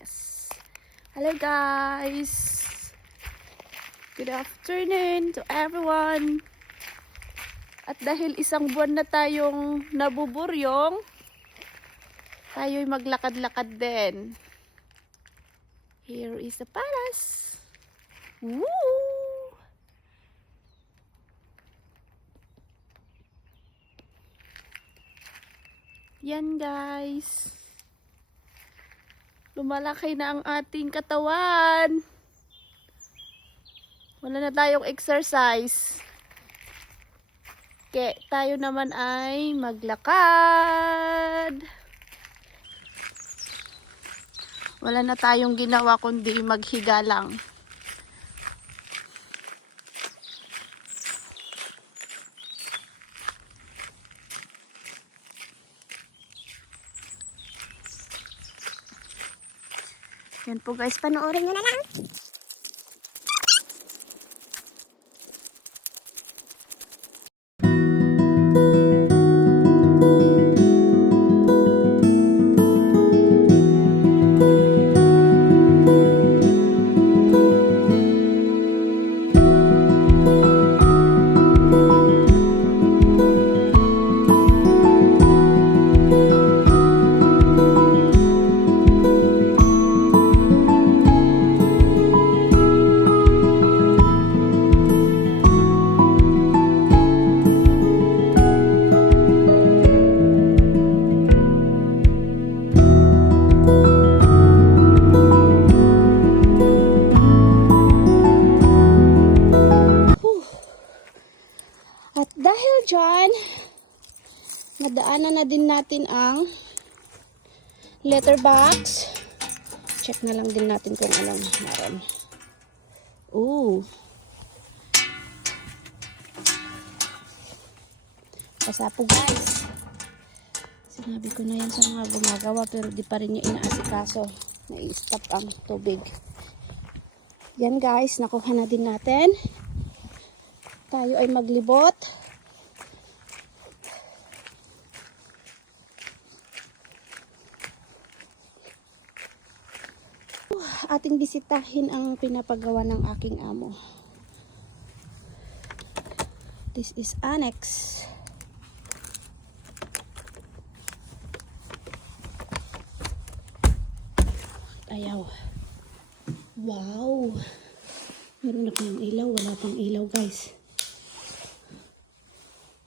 Yes. Hello guys. Good afternoon to everyone. At dahil isang buwan na tayong nabuburyong, tayo'y maglakad-lakad din. Here is the palace. Woo! Yan guys. Lumalaki na ang ating katawan. Wala na tayong exercise. Kaya tayo naman ay maglakad. Wala na tayong ginawa kundi maghiga lang. Yan po guys, panoorin nyo na lang. Nadaanan na din natin ang letterbox. Check na lang din natin kung anong meron. Ooh. Basa po guys. Sinabi ko na yan sa mga gumagawa pero di pa rin niya inaasikaso. Nai-stop ang tubig. Yan guys, nakuha na din natin tayo ay maglibot. Ating bisitahin ang pinapagawa ng aking amo. This is annex. Ayaw. Wow. Meron na pang ilaw. Wala pang ilaw guys.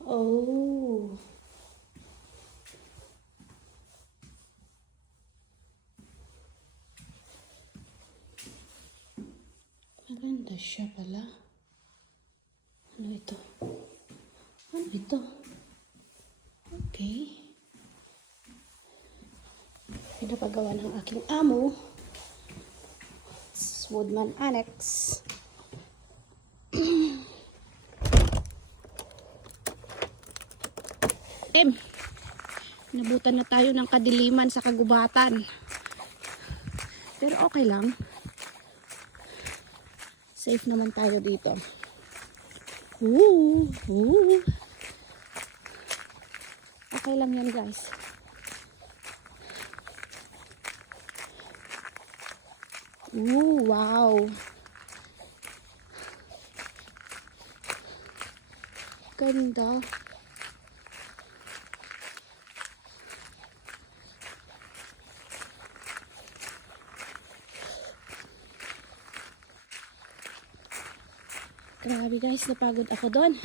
Oh. Maganda siya pala. Ano ito? Ano ito? Okay. Pinapagawa ng aking amo. Woodman Annex. Em, nabutan na tayo ng kadiliman sa kagubatan. Pero okay lang. Safe naman tayo dito. Ooh, ooh. Okay lang yan guys. Ooh, wow. Ganda. Grabe guys, napagod ako doon.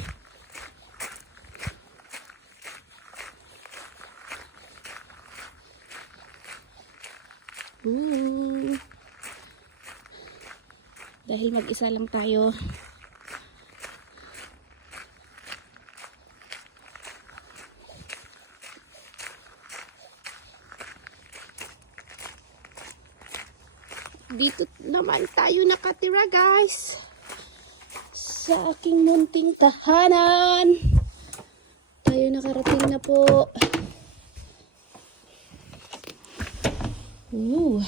Ooh. Dahil mag-isa lang tayo. Dito naman tayo nakatira guys sa aking munting tahanan. Tayo nakarating na po. Ooh.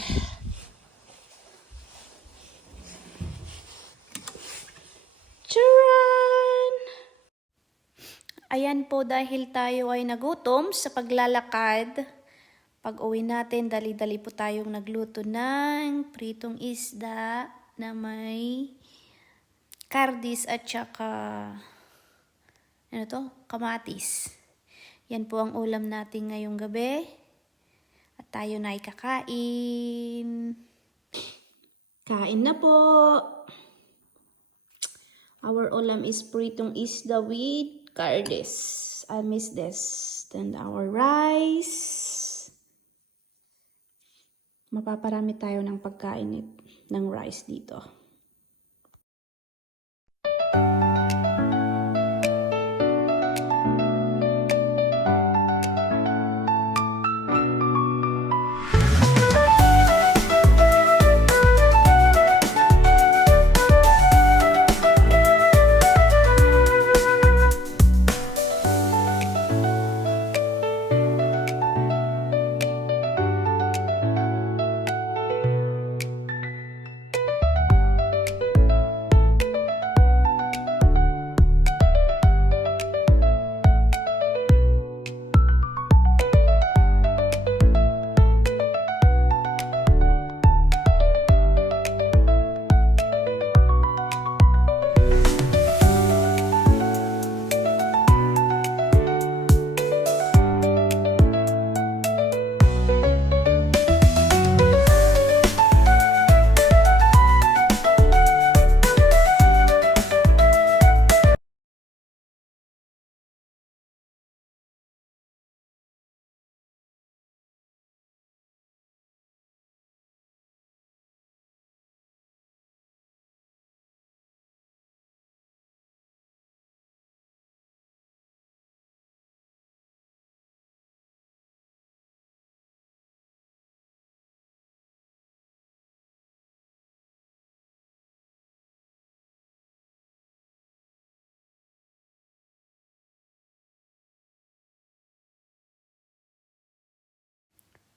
Charan! Ayan po dahil tayo ay nagutom sa paglalakad, Pag uwi natin, dali-dali po tayong nagluto ng pritong isda na may kardis at saka ano to? Kamatis. Yan po ang ulam natin ngayong gabi. At tayo na ay kakain. Kain na po. Our ulam is pritong isda with kardis. I miss this. Then our rice. Mapaparami tayo ng pagkain ng rice dito.